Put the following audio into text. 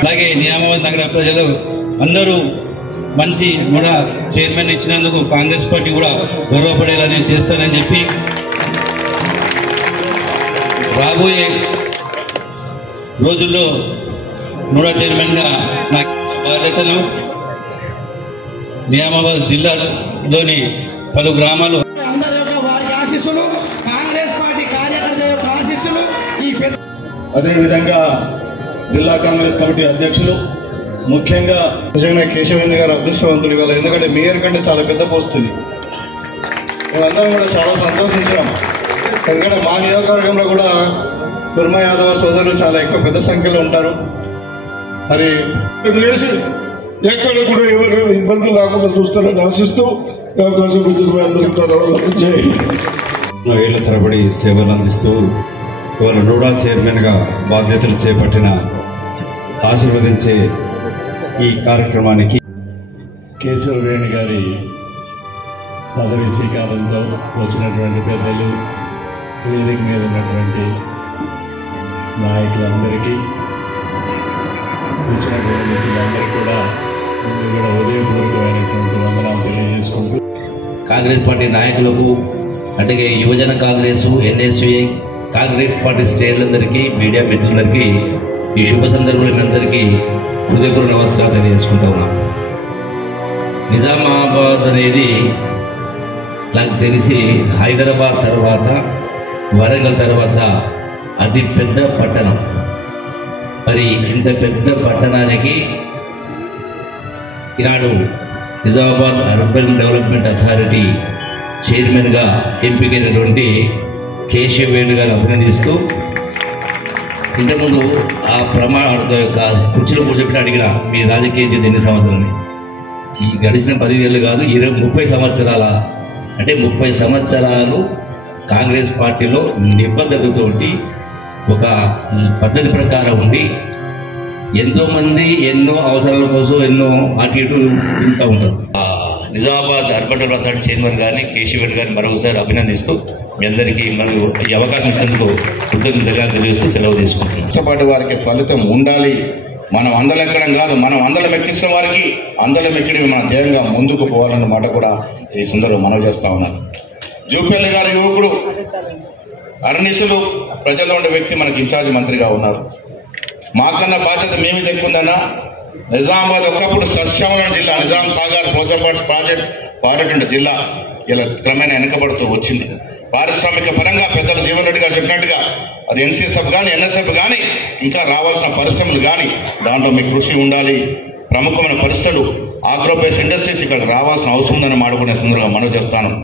అలాగే నియామాబాద్ నగర ప్రజలు అందరూ మంచి కూడా చైర్మన్ ఇచ్చినందుకు కాంగ్రెస్ పార్టీ కూడా గర్వపడేలా నేను చేస్తానని చెప్పి రాబోయే రోజుల్లో నూడా చైర్మన్గా నా బాధ్యతలు నియామాబాద్ జిల్లాలోని పలు గ్రామాలు వారికి ఆశీస్సులు, కాంగ్రెస్ పార్టీ కార్యకర్తల యొక్క ఆశీస్సులు. అదేవిధంగా జిల్లా కాంగ్రెస్ కమిటీ అధ్యక్షులు ముఖ్యంగా నిజంగా కేశవేంద్ర గారు అదృష్టవంతులు ఇవాళ. ఎందుకంటే మేయర్ కంటే చాలా పెద్ద పోస్ట్ ఇది. మేమందరం కూడా చాలా సంతోషించాం. ఎందుకంటే మా నియోజకవర్గంలో కూడా కుర్మ యాదవ సోదరులు చాలా ఎక్కువ పెద్ద సంఖ్యలో ఉంటారు. మరి ఎక్కడ కూడా ఎవరు ఇబ్బందులు రాకుండా చూస్తారని ఆశిస్తూ అవకాశం ఇచ్చిన అందరికీ ఏళ్ల తరబడి సేవలు అందిస్తూ ఇవాళ నూడా చైర్మన్గా బాధ్యతలు చేపట్టిన ఆశీర్వదించే ఈ కార్యక్రమానికి కేశవవేణి గారి పదవి స్వీకారంతో వచ్చినటువంటి పెద్దలు, వేదిక మీద ఉన్నటువంటి నాయకులందరికీ, వచ్చినటువంటి మిత్రులందరికీ కూడా ముందు కూడా ఉదయపూర్వకమైనటువంటి వందనాలు తెలియజేసుకుంటూ కాంగ్రెస్ పార్టీ నాయకులకు అంటే యువజన కాంగ్రెస్, ఎన్ఎస్యుఐ, కాంగ్రెస్ పార్టీ శ్రేణులందరికీ, మీడియా మిత్రులందరికీ ఈ శుభ సందర్భంలో అందరికీ హృదయపూర్వక నమస్కారం తెలియజేసుకుంటా ఉన్నాం. నిజామాబాద్ అనేది నాకు తెలిసి హైదరాబాద్ తర్వాత, వరంగల్ తర్వాత అతి పెద్ద పట్టణం. మరి ఇంత పెద్ద పట్టణానికి ఈనాడు నిజామాబాద్ అర్బన్ డెవలప్మెంట్ అథారిటీ చైర్మన్గా ఎంపికైనటువంటి కేశవేణి గారు అభినందిస్తూ, ఇంతకుముందు ఆ కుర్చీలో కూర్చోబెట్టి అడిగిన మీ రాజకీయ జీవితం ఎన్ని సంవత్సరాలు, ఈ గడిచిన 10 ఏళ్ళు కాదు 30 సంవత్సరాల, అంటే 30 సంవత్సరాలు కాంగ్రెస్ పార్టీలో నిబద్ధతతోటి ఒక పద్ధతి ప్రకారం ఉండి ఎంతోమంది ఎన్నో అవసరాల కోసం ఎన్నో అటు ఇటు తింటూ ఉంటారు. Nizamabad urban development authority chairman గారిని, కేశవేణి గారిని మరొకసారి అభినందిస్తూ మీ అందరికీ మనం ఈ అవకాశం ఇచ్చినందుకు కృతజ్ఞతలు తెలియజేస్తూ సెలవు తీసుకుంటున్నాం. కష్టపడి వారికి ఫలితం ఉండాలి. మనం అందలం ఎక్కడం కాదు, మనం అందలం ఎక్కించిన వారికి అందలం ఎక్కడి మన ధ్యేయంగా ముందుకు పోవాలన్న మాట కూడా ఈ సందర్భంలో మనవి చేస్తా ఉన్నారు. జూపల్లి గారి యువకుడు అర్నిసులు ప్రజల్లో ఉండే వ్యక్తి మనకి ఇన్ఛార్జ్ మంత్రిగా ఉన్నారు. మాకన్నా బాధ్యత మేమి దక్కుందన్నా. నిజామాబాద్ ఒకప్పుడు సస్యమైన జిల్లా, నిజాం సాగర్ పోచంపాడు ప్రాజెక్ట్ పారేటువంటి జిల్లా ఇలా క్రమేణా వెనకబడుతూ వచ్చింది. పారిశ్రామిక పరంగా పెద్దలు జీవన్ రెడ్డి గారు చెప్పినట్టుగా అది ఎన్సీఎస్ఎఫ్ కానీ ఎన్ఎస్ఎఫ్ కానీ ఇంకా రావాల్సిన పరిశ్రమలు కానీ దాంట్లో మీ కృషి ఉండాలి. ప్రముఖమైన పరిస్థితులు ఆగ్రో బేస్ ఇండస్ట్రీస్ ఇక్కడ రావాల్సిన అవసరం ఉందని మాట్లాడుకునే సందర్భంగా మనవి చేస్తాను.